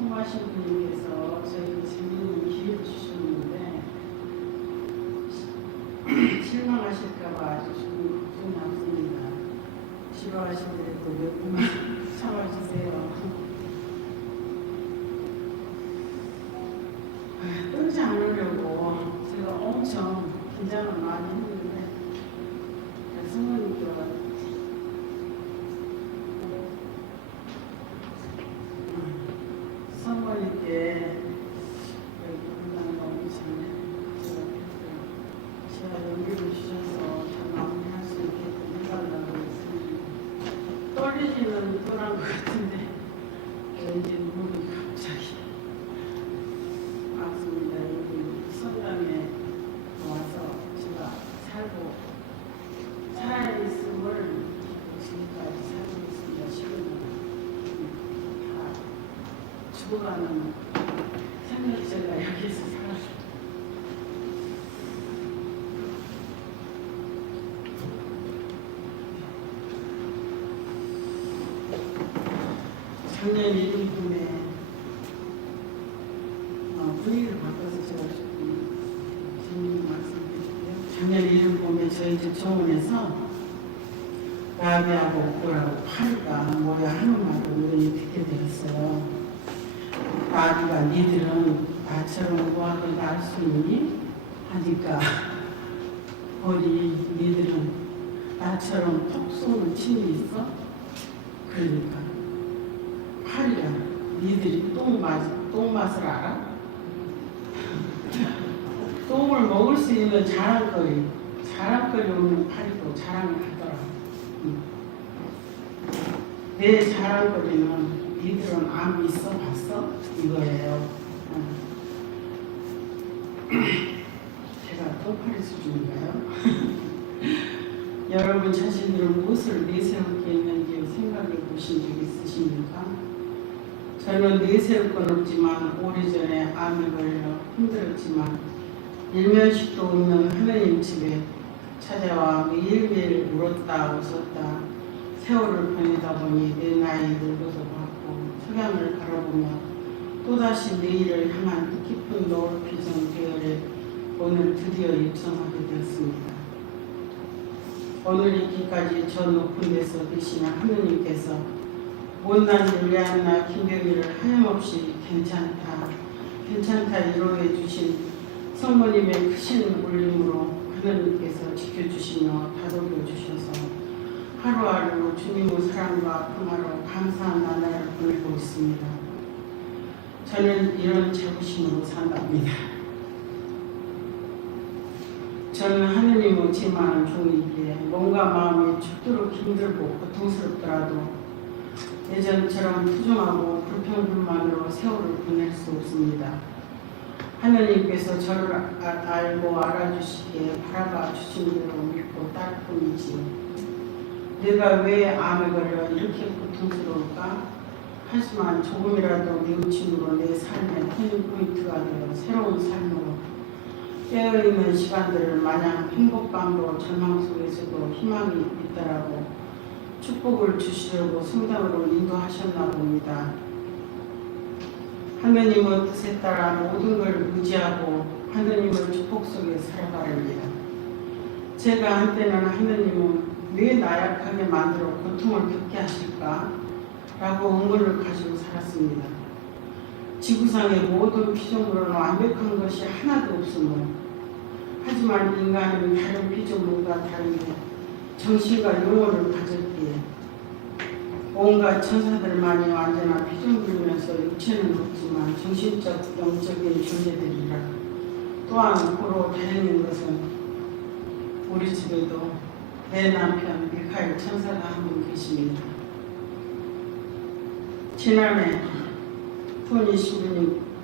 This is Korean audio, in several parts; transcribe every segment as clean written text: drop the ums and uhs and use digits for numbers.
통화하신 분께서 저희 재미있는 기회를 주셨는데 실망하실까봐 아주 조금 걱정이 남습니다. 싫어하시더라도 몇 분만 참아주세요. 떨지 않으려고 제가 엄청 긴장을 많이 했는데 성모님께서 성모님께 여기 분당 너무 잘해 제가 용기를 주셔서 잘 마무리할 수 있게끔 해달라고 했습니다. 떨리지는 덜한 것 같은데 왠지 눈물이 갑자기 맞습니다. 여기 성당에 와서 제가 살고 살아있음을 지금까지 살고 있습니다. 지금은 다 죽어가는 생명체가 여기서 살았어요. 작년 1일쯤에 분위기를 바꿔서 제가 조금 재미있는 말씀드릴게요. 작년 1일 봄에 저희 집 정원에서 나비하고 옥돌하고 파리가 뭐야 하는 말을 우연히 듣게 되었어요. 나비가 니들은 나처럼 무학을 날 수 있니? 하니까 벌이 니들은 나처럼 톡 쏘는 침이 있어? 그러니까 파리가 니들이 똥맛을 알아? 똥을 먹을 수 있는 자랑거리 없는 파리도 자랑을 하더라. 내 자랑거리는 니들은 암 있어 봤어? 이거예요. 제가 똥파리 수준인가요? 여러분 자신들은 무엇을 내세우게 있는지 생각해 보신 적 있으십니까? 저는 내세울 건 없지만 오래전에 암에 걸려 힘들었지만 일면식도 없는 하느님 집에 찾아와 매일매일 울었다 웃었다 세월을 보내다 보니 내 나이 늙어도 받고 석양을 바라보며 또다시 내일을 향한 뜻깊은 노을 표정 계열에 오늘 드디어 입성하게 되었습니다. 오늘 있기까지 저 높은 데서 계시는 하느님께서 못난 율리안나 김경희를 하염없이 괜찮다 위로해 주신 성모님의 크신 울림으로 하느님께서 지켜주시며 다독여 주셔서 하루하루 주님의 사랑과 평화로 감사한 나날을 보내고 있습니다. 저는 이런 자부심으로 산답니다. 저는 하느님의 제만한 종이기에 몸과 마음이 죽도록 힘들고 고통스럽더라도 예전처럼 투정하고 불평불만으로 세월을 보낼 수 없습니다. 하느님께서 저를 알고 알아주시기에 바라봐 주신 대로 믿고 딸 뿐이지 내가 왜 암에 걸려 이렇게 고통스러울까? 하지만 조금이라도 뉘우침으로 내 삶의 터닝포인트가 되어 새로운 삶으로 깨어있는 시간들을 마냥 행복감도 절망 속에서도 희망이 있더라고 축복을 주시려고 성당으로 인도하셨나 봅니다. 하느님의 뜻에 따라 모든 걸 의지하고 하느님의 축복 속에 살아가렵니다. 제가 한때는 하느님은 왜 나약하게 만들어 고통을 겪게 하실까? 라고 의문을 가지고 살았습니다. 지구상의 모든 피조물은 완벽한 것이 하나도 없으므로 하지만 인간은 다른 피조물과 다르게 정신과 영혼을 가졌기에 온갖 천사들만이 완전한 피조물이면서 육체는 없지만 정신적, 영적인 존재들이라. 또한 고로 다행인 것은 우리 집에도 내 남편 미카엘 천사가 한 분 계십니다. 지난해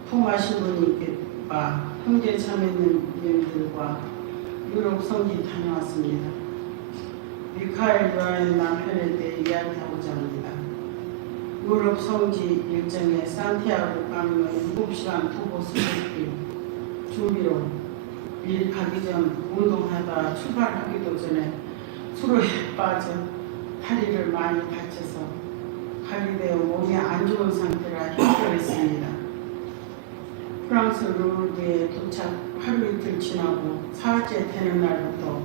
토마 신부님과 형제 자매님들과 유럽 성지 다녀왔습니다. 미카엘 요한의 남편에 대해 이야기하고자 합니다. 유럽 성지 일정에 산티아고 가면 7시간 도보 스케줄 준비로 미리 가기 전 운동하다 출발하기도 전에 수로에 빠져 다리를 많이 다쳐서 가게 되어 몸이 안 좋은 상태라 힘들었습니다. 프랑스 루르드에 도착 하루 이틀 지나고 사흘째 되는 날부터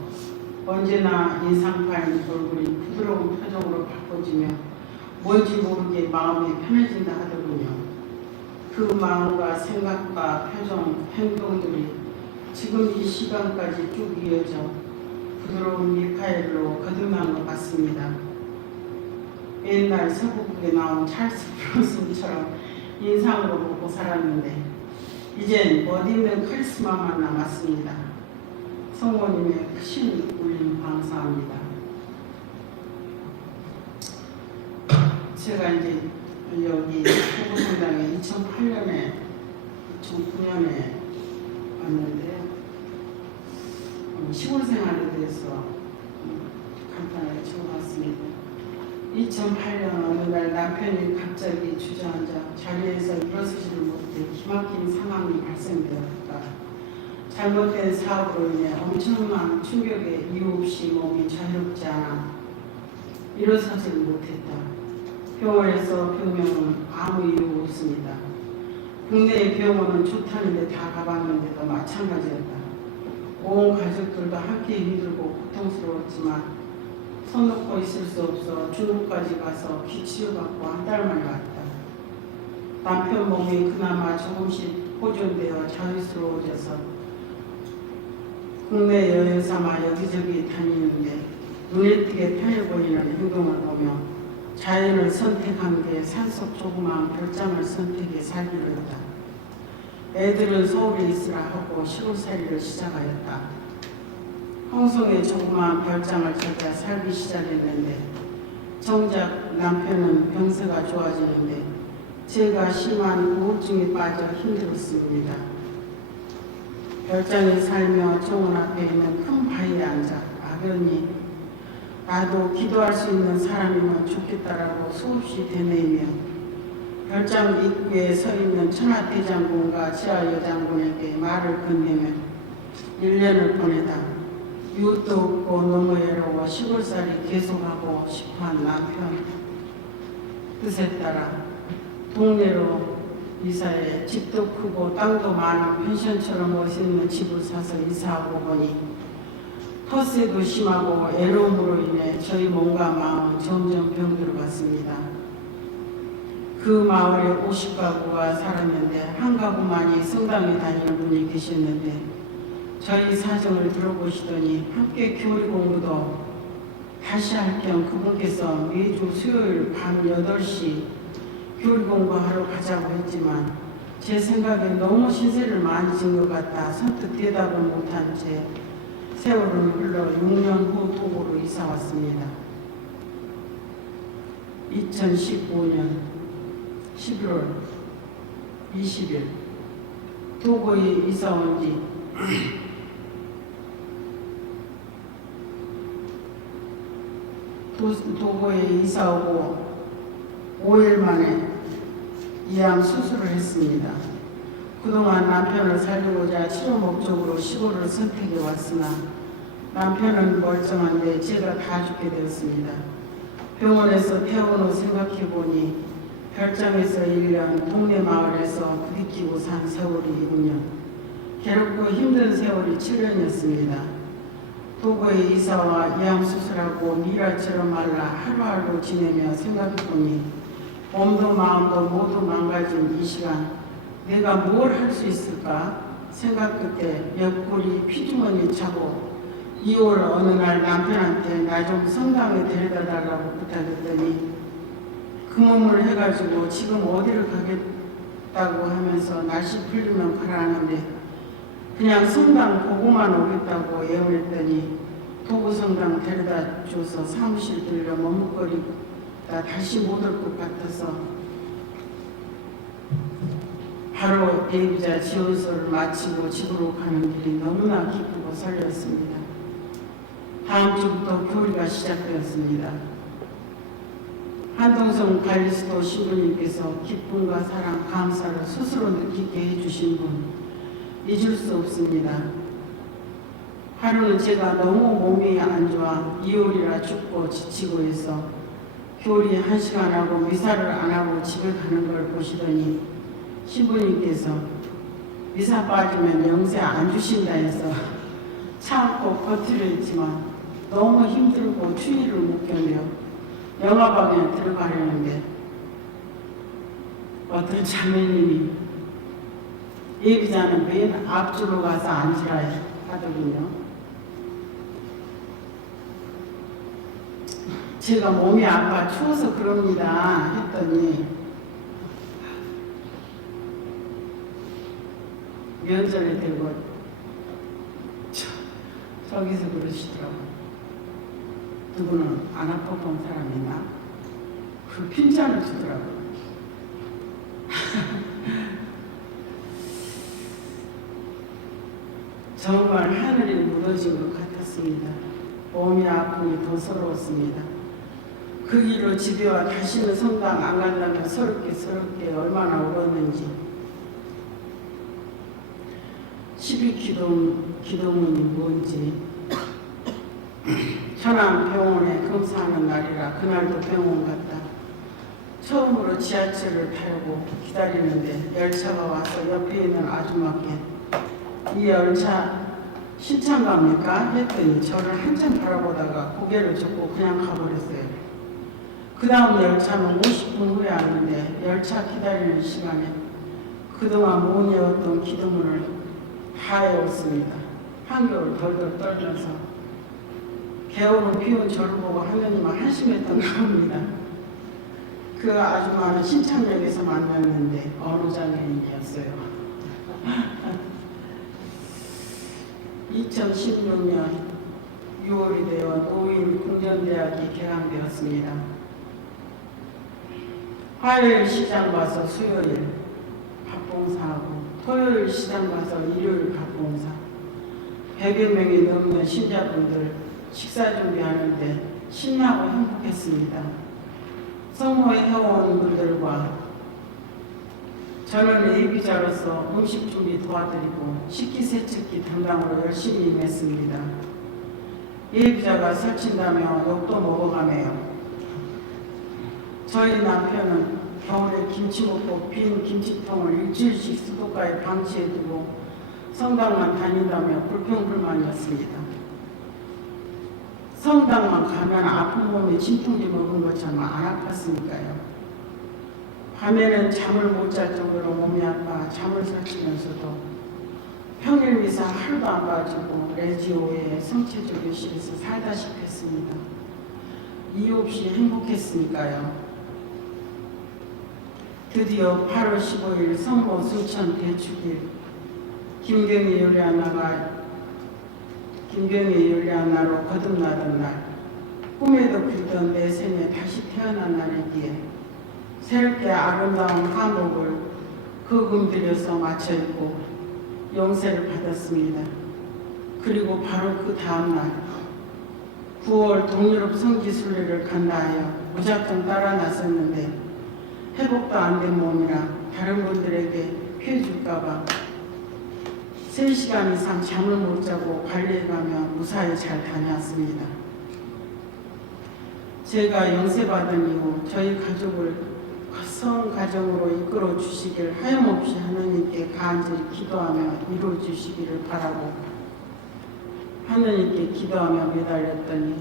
언제나 인상파인 얼굴이 부드러운 표정으로 바꿔지며 뭔지 모르게 마음이 편해진다 하더군요. 그 마음과 생각과 표정, 행동들이 지금 이 시간까지 쭉 이어져 부드러운 미카엘로 거듭난 것 같습니다. 옛날 서구국에 나온 찰스 브론슨처럼 인상으로 보고 살았는데 이젠 멋있는 카리스마만 남았습니다. 성모님의 크신 울림 감사합니다. 제가 이제 여기 호부성당에 2008년에 2009년에 왔는데 시골 생활에 대해서 간단하게 적어봤습니다. 2008년 어느 날 남편이 갑자기 주저앉아 자리에서 일어서지를 못해 기막힌 상황이 발생되었다. 잘못된 사고로 인해 엄청난 충격에 이유 없이 몸이 자유롭지 않아 일어서지를 못했다. 병원에서 병명은 아무 이유 없습니다. 국내의 병원은 좋다는데 다 가봤는데도 마찬가지였다. 온 가족들도 함께 힘들고 고통스러웠지만 손 놓고 있을 수 없어 중국까지 가서 귀치료받고 한 달 만에 왔다. 남편 몸이 그나마 조금씩 호전되어 자유스러워져서 국내 여행 삼아 여기저기 다니는데 눈에 띄게 편해 보이는 행동을 보며 자연을 선택한 게 산속 조그마한 별장을 선택해 살기로 했다. 애들은 서울에 있으라 하고 시골살이를 시작하였다. 홍성의 조그마한 별장을 찾아 살기 시작했는데 정작 남편은 병세가 좋아지는데 제가 심한 우울증에 빠져 힘들었습니다. 별장에 살며 정원 앞에 있는 큰 바위에 앉아 아버님 나도 기도할 수 있는 사람이면 좋겠다라고 수없이 되뇌이며 별장 입구에 서 있는 천하대장군과 지하여장군에게 말을 건네며 1년을 보내다 이웃도 없고 너무 외로워 시골살이 계속하고 싶어한 남편 뜻에 따라 동네로 이사해 집도 크고 땅도 많은 펜션처럼 멋있는 집을 사서 이사하고 보니 텃세도 심하고 애로움으로 인해 저희 몸과 마음은 점점 병들어갔습니다. 그 마을에 50가구가 살았는데 한 가구만이 성당에 다니는 분이 계셨는데 저희 사정을 들어보시더니 함께 교리 공부도 다시 할 겸 그분께서 매주 수요일 밤 8시 교리 공부하러 가자고 했지만 제 생각에 너무 신세를 많이 진 것 같다 선뜻 대답을 못한 채 세월은 흘러 6년 후 도고로 이사 왔습니다. 2015년 11월 20일 도고에 이사 온 뒤 도고에 이사 오고 5일 만에 이암 수술을 했습니다. 그동안 남편을 살리고자 치료 목적으로 시골을 선택해 왔으나 남편은 멀쩡한데 제가 다 죽게 되었습니다. 병원에서 퇴원 후 생각해 보니 별장에서 1년, 동네 마을에서 부딪히고 산 세월이 2년, 괴롭고 힘든 세월이 7년이었습니다. 도고에 이사와 이암 수술하고 미라처럼 말라 하루하루 지내며 생각해보니 몸도 마음도 모두 망가진 이 시간 내가 뭘 할 수 있을까 생각 끝에 옆구리 피주머니 차고 2월 어느 날 남편한테 나 좀 성당에 데려다 달라고 부탁했더니 그 몸을 해가지고 지금 어디를 가겠다고 하면서 날씨 풀리면 가라는데 그냥 성당 보고만 오겠다고 예언했더니 도구 성당 데려다 줘서 사무실 들려 머뭇거리다 다시 못 올 것 같아서 바로 예비자 지원서를 마치고 집으로 가는 길이 너무나 기쁘고 설레었습니다. 다음 주부터 교리가 시작되었습니다. 한동성 갈리스도 신부님께서 기쁨과 사랑, 감사를 스스로 느끼게 해주신 분 잊을 수 없습니다. 하루는 제가 너무 몸이 안 좋아 2월이라 춥고 지치고 해서 교리 1시간 하고 미사를 안 하고 집에 가는 걸 보시더니 신부님께서 미사 빠지면 영세 안 주신다 해서 참고 버티려 했지만 너무 힘들고 추위를 못 견뎌 영화방에 들어가려는데 어떤 자매님이 예비자는 맨 앞줄로 가서 앉으라 하더군요. 제가 몸이 아파 추워서 그럽니다 했더니 면전에 들고 저기서 그러시더라고요. 누구는 안 아팠던 사람 있나? 그 핀잔을 주더라고요. 정말 하늘이 무너진 것 같았습니다. 몸이 아픔이 더 서러웠습니다. 그 길로 집에 와 다시는 성당 안 간다며 서럽게 얼마나 울었는지. 12기도문이 뭔지 천안병원에 검사하는 날이라 그날도 병원 갔다. 처음으로 지하철을 타려고 기다리는데 열차가 와서 옆에 있는 아줌마께 이 열차 신창 갑니까? 했더니 저를 한참 바라보다가 고개를 젓고 그냥 가버렸어요. 그 다음 열차는 50분 후에 왔는데 열차 기다리는 시간에 그동안 못 외웠던 기도문을 다 외웠습니다. 한겨울 덜덜 떨면서 개울은 비온 저를 보고 하느님을 한심했던가 합니다. 그 아줌마는 신창역에서 만났는데 어느 장애인이었어요. 2016년 6월이 되어 노인 공전대학이 개강되었습니다. 화요일 시장 가서 수요일 밥봉사하고 토요일 시장 가서 일요일 밥봉사 100여 명이 넘는 신자분들 식사 준비하는데 신나고 행복했습니다. 성모에 해온 분들과 저는 예비자로서 음식 준비 도와드리고 식기세척기 담당으로 열심히 임했습니다. 예비자가 설친다며 욕도 먹어가네요. 저희 남편은 겨울에 김치 먹고 빈 김치통을 일주일씩 수도가에 방치해두고 성당만 다닌다며 불평불만이었습니다. 성당만 가면 아픈 몸에 진통제 먹은 것처럼 안 아팠으니까요. 밤에는 잠을 못 잘 정도로 몸이 아파 잠을 설치면서도 평일 미사 하루도 안 빠지고 레지오에 성체조교실에서 살다시피 했습니다. 이유 없이 행복했으니까요. 드디어 8월 15일 성모 순천 대축일 김경희 요리하나로 거듭나던 날 꿈에도 그리던 내 생에 다시 태어난 날이기에 새롭게 아름다운 화목을 금들여서 맞춰 입고 영세를 받았습니다. 그리고 바로 그 다음날 9월 동유럽 성지순례를 간다 하여 무작정 따라 나섰는데 회복도 안 된 몸이라 다른 분들에게 피해 줄까봐 3시간 이상 잠을 못 자고 관리해가며 무사히 잘 다녀왔습니다. 제가 영세받은 이후 저희 가족을 성 가정으로 이끌어 주시길 하염없이 하느님께 간절히 기도하며 이루어 주시기를 바라고 하느님께 기도하며 매달렸더니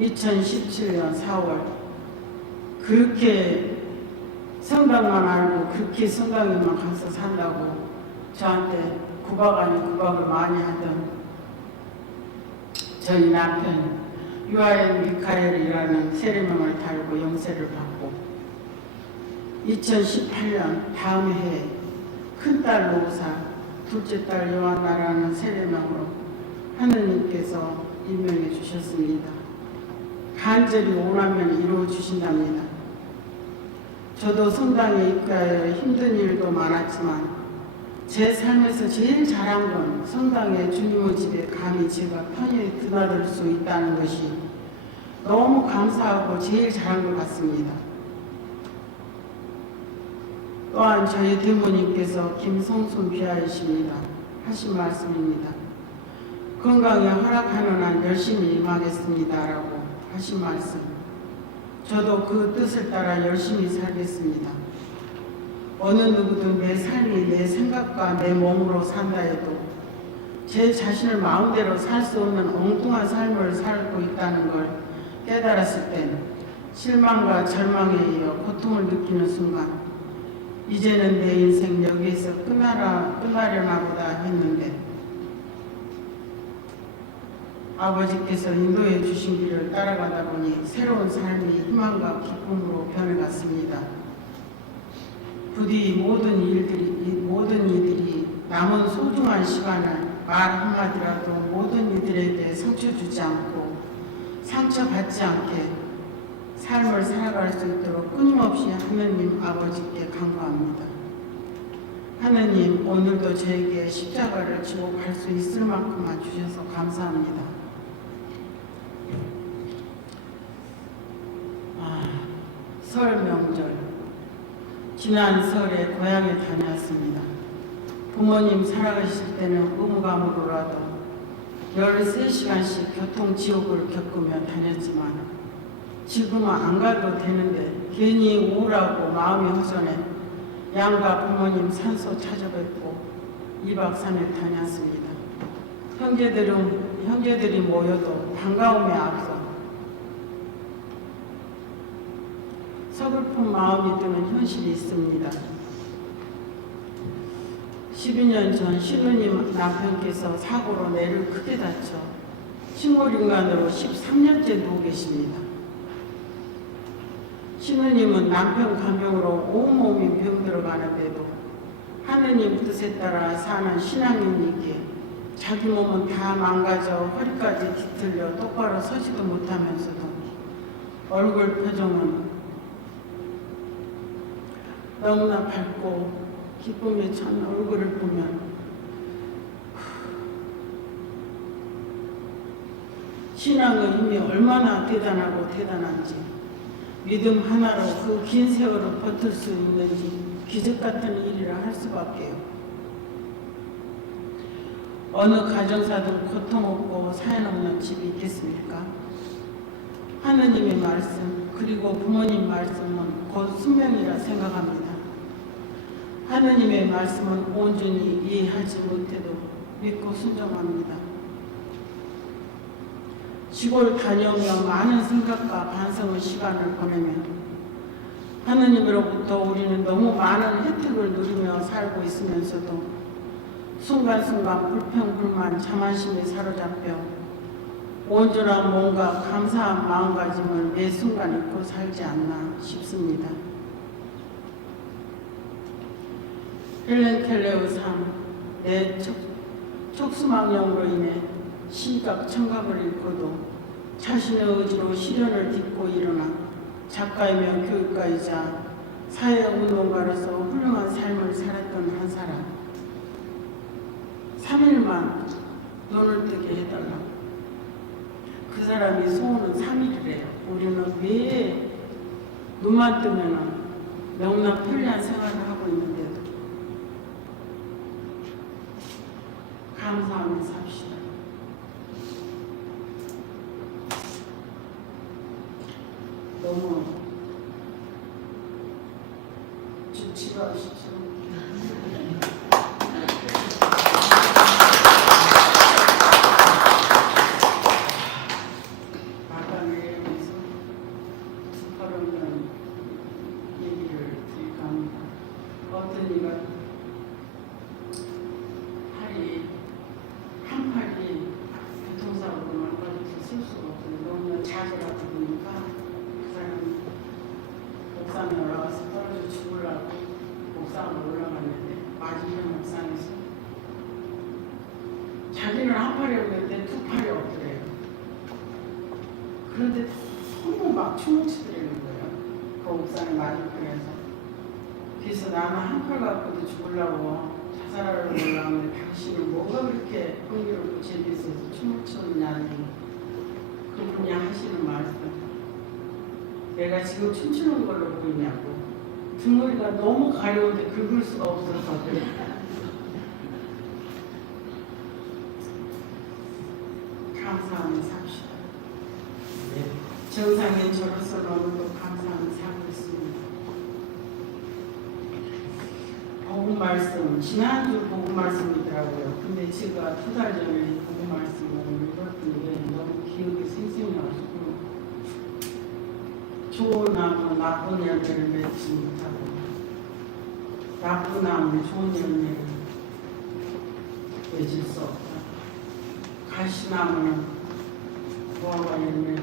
2017년 4월 그렇게 성당만 알고 그렇게 성당에만 가서 산다고 저한테 구박 아닌 구박을 많이 하던 저희 남편 유아인 미카엘이라는 세례명을 달고 영세를 받고 2018년 다음 해에 큰딸 노우사, 둘째 딸 요한나라는 세례명으로 하느님께서 임명해 주셨습니다. 간절히 원하면 이루어 주신답니다. 저도 성당에 입가에 힘든 일도 많았지만 제 삶에서 제일 잘한 건 성당에 주님의 집에 감히 제가 편히 드나들 수 있다는 것이 너무 감사하고 제일 잘한 것 같습니다. 또한 저희 대모님께서 김성순 비하이십니다. 하신 말씀입니다. 건강에 허락하는 한 열심히 임하겠습니다라고 하신 말씀. 저도 그 뜻을 따라 열심히 살겠습니다. 어느 누구든 내 삶이 내 생각과 내 몸으로 산다 해도 제 자신을 마음대로 살 수 없는 엉뚱한 삶을 살고 있다는 걸 깨달았을 땐 실망과 절망에 이어 고통을 느끼는 순간 이제는 내 인생 여기에서 끝나려나 보다 했는데 아버지께서 인도해 주신 길을 따라가다 보니 새로운 삶이 희망과 기쁨으로 변해갔습니다. 부디 모든 이들이 남은 소중한 시간을 말 한마디라도 모든 이들에게 상처 주지 않고 상처받지 않게 삶을 살아갈 수 있도록 끊임없이 하느님 아버지께 간구합니다. 하느님, 오늘도 저에게 십자가를 지고 갈 수 있을 만큼만 주셔서 감사합니다. 설 명절, 지난 설에 고향에 다녀왔습니다. 부모님 살아가실 때는 의무감으로라도 13시간씩 교통지옥을 겪으며 다녔지만 지금은 안 가도 되는데 괜히 우울하고 마음이 허전해 양가 부모님 산소 찾아뵙고 2박 3일 다녔습니다. 형제들이 모여도 반가움에 앞서 서글픈 마음이 드는 현실이 있습니다. 12년 전 신우님 남편께서 사고로 뇌를 크게 다쳐 식물인간으로 13년째 누워 계십니다. 신우님은 남편 간병으로 온몸이 병들어가는데도 하느님 뜻에 따라 사는 신앙인이기에 자기 몸은 다 망가져 허리까지 뒤틀려 똑바로 서지도 못하면서도 얼굴 표정은 너무나 밝고 기쁨에 찬 얼굴을 보면 신앙의 힘이 얼마나 대단한지 믿음 하나로 그 긴 세월을 버틸 수 있는지 기적 같은 일이라 할 수밖에요. 어느 가정사도 고통 없고 사연 없는 집이 있겠습니까? 하느님의 말씀 그리고 부모님 말씀은 곧 숙명이라 생각합니다. 하느님의 말씀은 온전히 이해하지 못해도 믿고 순종합니다. 시골 다녀오며 많은 생각과 반성의 시간을 보내면 하느님으로부터 우리는 너무 많은 혜택을 누리며 살고 있으면서도 순간순간 불평불만 자만심에 사로잡혀 온전한 몸과 감사한 마음가짐을 매 순간 잊고 살지 않나 싶습니다. 헬렌 켈러의 삶, 내 척수망령으로 인해 시각 청각을 잃고도 자신의 의지로 시련을 딛고 일어나 작가이며 교육가이자 사회운동가로서 훌륭한 삶을 살았던 한 사람. 3일만 눈을 뜨게 해달라고. 그 사람이 소원은 3일이래요. 우리는 왜 눈만 뜨면 명랑 편리한 생활을 하고 있는데도 감사하며 삽시다. 너무 지치하시죠? 자기는 한 팔이 없는데 두 팔이 없더래요. 그런데 너무 막 춤을 추더라는 거예요. 그 옥상에 맞은편에서. 그래서 나는 한 팔 갖고도 죽으려고 자살하려고 올라오는데 당신이 뭐가 그렇게 흥미롭고 재미있어서 춤을 추느냐니 그분이 하시는 말씀. 내가 지금 춤추는 걸로 보이냐고. 등머리가 너무 가려운데 긁을 수가 없어서 그래. 감사하며 삽시다. 정상인 저로서 너무도 감사하며 살고 있습니다. 복음 말씀, 지난주 복음 말씀이더라고요. 근데 제가 2달 전에 복음 말씀을 읽었던 게 너무 기억이 생생히 나가지고 좋은 나무 나쁜 열매를 맺지 못하고 나쁜 나무 좋은 열매를 맺을 수 없다. 가시나무는 무화과 열매를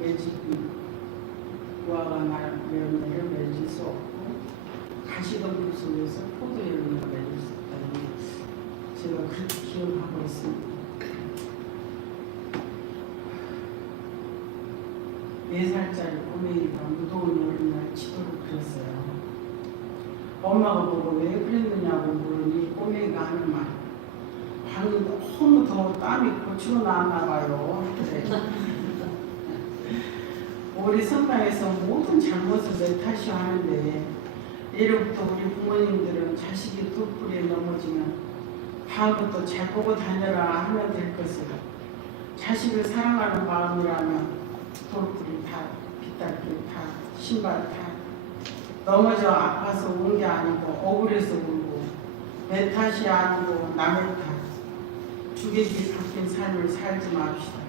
맺고 무화과 열매를 맺을 수 없고 가시덤불 속에서 포도 열매를 맺을 수 없다는 제가 그렇게 기억하고 있습니다. 4살짜리 꼬맹이가 무더운 여름날 지도를 그렸어요. 엄마가 보고 왜 그랬느냐고 물으니 꼬맹이가 하는 말, 방이 너무 더워 땀이 고치고 나왔나 봐요. 그래. 우리 성당에서 모든 잘못을 내 탓이 하는데 예로부터 우리 부모님들은 자식이 돌풀이에 넘어지면 다음부터 잘 보고 다녀라 하면 될 것을 자식을 사랑하는 마음이라면 돌풀이 탓, 빗닦이 탓, 신발 탓 넘어져 아파서 온 게 아니고 억울해서 울고 내 탓이 아니고 남의 탓 주객이 바뀐 삶을 살지 맙시다.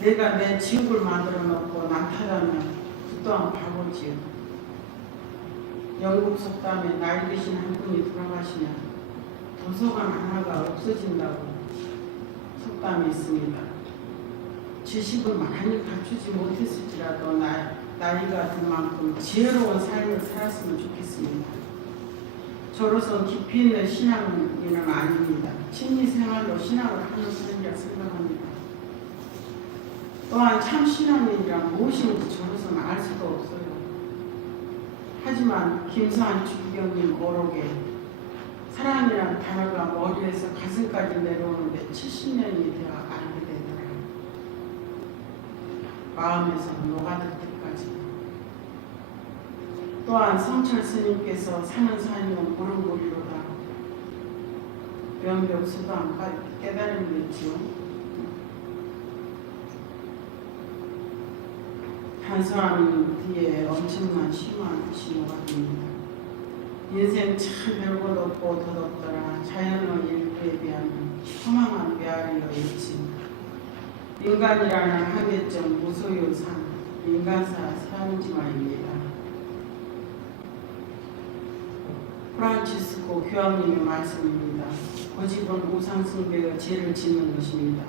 내가 내 지옥을 만들어 놓고 남 탓하면 그 또한 바보지요. 영국 속담에 나이 드신 한 분이 돌아가시면 도서관 하나가 없어진다고 속담이 있습니다. 지식을 많이 갖추지 못했을지라도 나이가 든 만큼 지혜로운 삶을 살았으면 좋겠습니다. 저로서 깊이 있는 신앙인은 아닙니다. 취미생활로 신앙을 하는 사람이라 생각합니다. 또한 참 신앙인이란 무엇인지 저로서는 알 수도 없어요. 하지만 김수환 주경님 오록에 사랑이란 단어가 머리에서 가슴까지 내려오는데 70년이 되어 알게 되더라고요. 마음에서 녹아들 때까지. 또한 성철 스님께서 사는 산이면 무릉무리로다. 명백수도 안 깨달음이 있지요. 단순함 뒤에 엄청난 심한 신호가 됩니다. 인생 참 별것 없고 덧없더라. 자연의 일부에 비하면 허망한 메아리여 있지. 인간이라는 하계점 무소유산 인간사 사용지만입니다. 프란치스코 교황님의 말씀입니다. 고집은 우상숭배의 죄를 짓는 것입니다.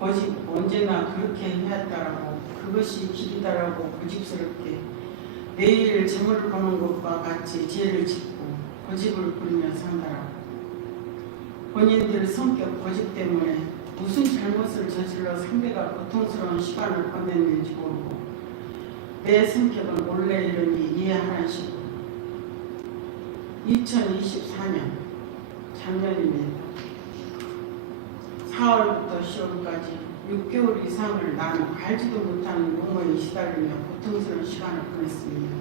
고집 언제나 그렇게 해왔다라고 그것이 길이다라고 고집스럽게 매일 점을 보는 것과 같이 죄를 짓고 고집을 부리며 산다라고 본인들 성격 고집 때문에 무슨 잘못을 저질러 상대가 고통스러운 시간을 보냈는지 모르고 내 성격은 원래 이러니 이해하는 식으로 2024년 작년입니다. 4월부터 10월까지 6개월 이상을 나는 알지도 못하는 용어에 시달리며 고통스러운 시간을 보냈습니다.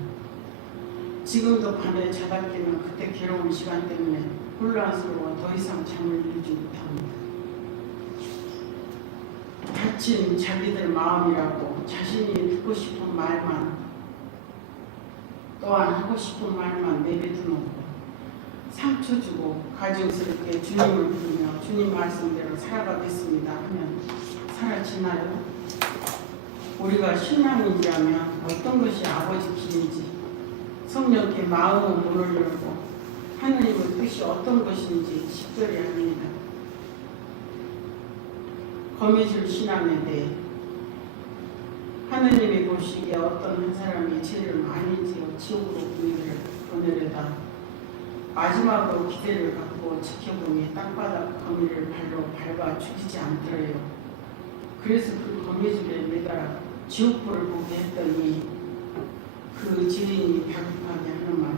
지금도 밤에 자다 깨면 그때 괴로운 시간 때문에 혼란스러워 더 이상 잠을 이루지 못합니다. 다친 자기들 마음이라고 자신이 듣고 싶은 말만 또한 하고 싶은 말만 내뱉어놓고 상처 주고 가증스럽게 주님을 부르며 주님 말씀대로 살아가겠습니다 하면 사라지나요? 우리가 신앙인이라면 어떤 것이 아버지 길인지 성령께 마음의 문을 열고 하느님의 뜻이 어떤 것인지 식별해야 합니다. 거미줄 신앙에 대해 하느님이 보시기에 어떤 한 사람이 죄를 많이 지어 지옥으로 보내려다 마지막으로 기대를 갖고 지켜보니 땅바닥 거미를 발로 밟아 죽이지 않더래요. 그래서 그 거미줄에 매달아 지옥불을 보게 했더니 그 지인이 다급하게 하는 말,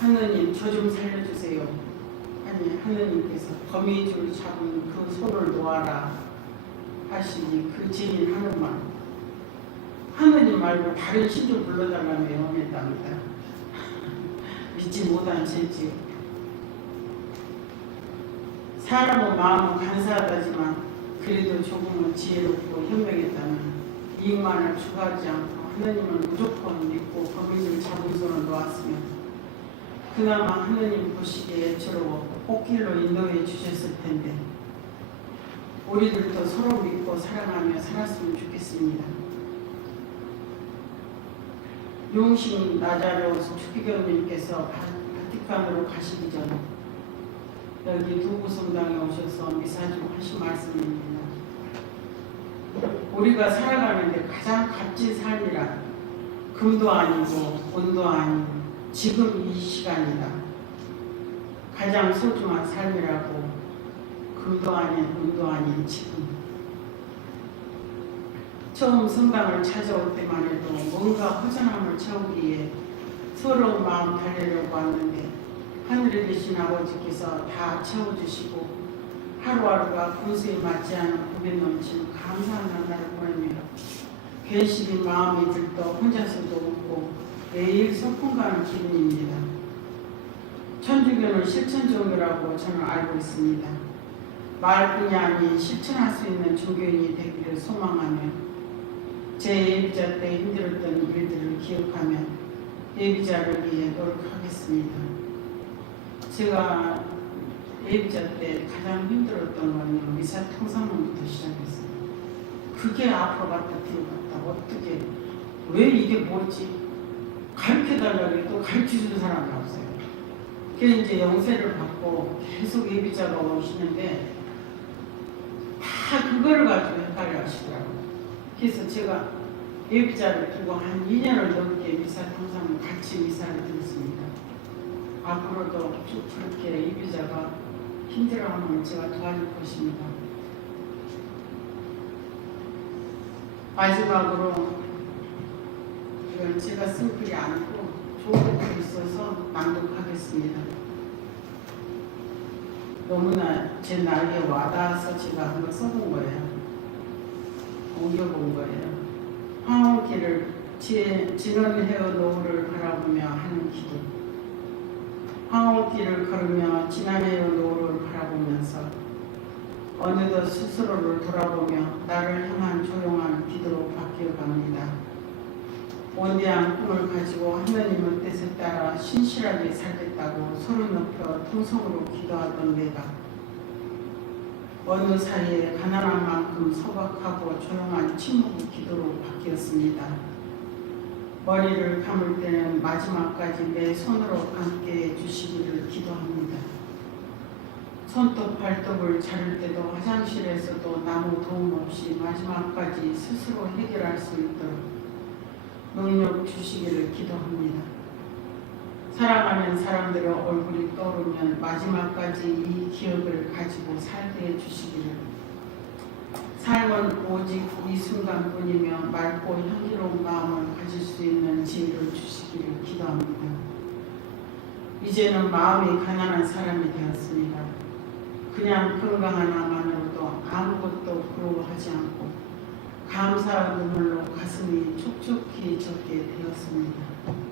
하느님 저 좀 살려주세요. 아니 하느님께서 거미줄 잡은 그 손을 놓아라 하시니 그 지인 하는 말, 하느님 말고 다른 신 좀 불러달라며 원했답니다. 믿지 못한 죄지요. 사람의 마음은 간사하다지만 그래도 조금은 지혜롭고 현명했다면 이익만을 추구하지 않고 하느님을 무조건 믿고 법인을 잡은 손을 놓았으면 그나마 하느님 보시기에 애처로워 꽃길로 인도해 주셨을 텐데 우리들도 서로 믿고 사랑하며 살았으면 좋겠습니다. 용신 나자로스 주기경님께서 바티칸으로 가시기 전 여기 두부 성당에 오셔서 미사 좀 하신 말씀입니다. 우리가 살아가는데 가장 값진 삶이라 금도 아니고 돈도 아닌 지금 이 시간이다. 가장 소중한 삶이라고 금도 아닌 돈도 아닌 지금. 처음 성당을 찾아올 때만 해도 뭔가 허전함을 채우기에 서러운 마음 달래려고 왔는데 하늘에 계신 아버지께서 다 채워주시고 하루하루가 분수에 맞지 않은 복에 넘치는 감사한 나날을 보내며 괜시리 마음이 들떠 혼자서도 웃고 매일 소풍 가는 기분입니다. 천주교는 실천종교라고 저는 알고 있습니다. 말뿐이 아닌 실천할 수 있는 종교인이 되기를 소망하며 제 예비자 때 힘들었던 일들을 기억하며 예비자를 위해 노력하겠습니다. 제가 예비자 때 가장 힘들었던 건 미사 통상문부터 시작했어요. 그게 앞으로 갔다 뒤로 갔다 어떻게 왜 이게 뭐지? 가르쳐달라고 해도 가르쳐주는 사람이 없어요. 그래서 이제 영세를 받고 계속 예비자가 오시는데 다 그거를 가지고 헷갈려 하시더라고요. 그래서 제가 예비자를 두고 한 2년을 넘게 미사 통상을 같이 미사를 드렸습니다. 앞으로도 쭉 그렇게 예비자가 힘들어하면 제가 도와줄 것입니다. 마지막으로 이건 제가 쓴 글이 아니고 좋은 글이 있어서 낭독하겠습니다. 너무나 제 나이에 와닿아서 제가 한번 써본 거예요. 옮겨본 거예요. 황혼길을 진원해어 노을을 바라보며 하는 기도. 황혼길을 걸으며 지난해의 노을을 바라보면서 어느덧 스스로를 돌아보며 나를 향한 조용한 기도로 바뀌어갑니다. 원대한 꿈을 가지고 하나님의 뜻에 따라 신실하게 살겠다고 손을 높여 통성으로 기도하던 내가 어느 사이에 가난한 만큼 소박하고 조용한 침묵의 기도로 바뀌었습니다. 머리를 감을 때는 마지막까지 내 손으로 감게 해주시기를 기도합니다. 손톱 발톱을 자를 때도 화장실에서도 아무 도움 없이 마지막까지 스스로 해결할 수 있도록 능력 주시기를 기도합니다. 사랑하는 사람들의 얼굴이 떠오르면 마지막까지 이 기억을 가지고 살게 해주시기를. 삶은 오직 이 순간뿐이며 맑고 향기로운 마음을 가질 수 있는 지혜를 주시기를 기도합니다. 이제는 마음이 가난한 사람이 되었습니다. 그냥 건강한 나만으로도 아무것도 부러워하지 않고 감사의 눈물로 가슴이 촉촉히 젖게 되었습니다.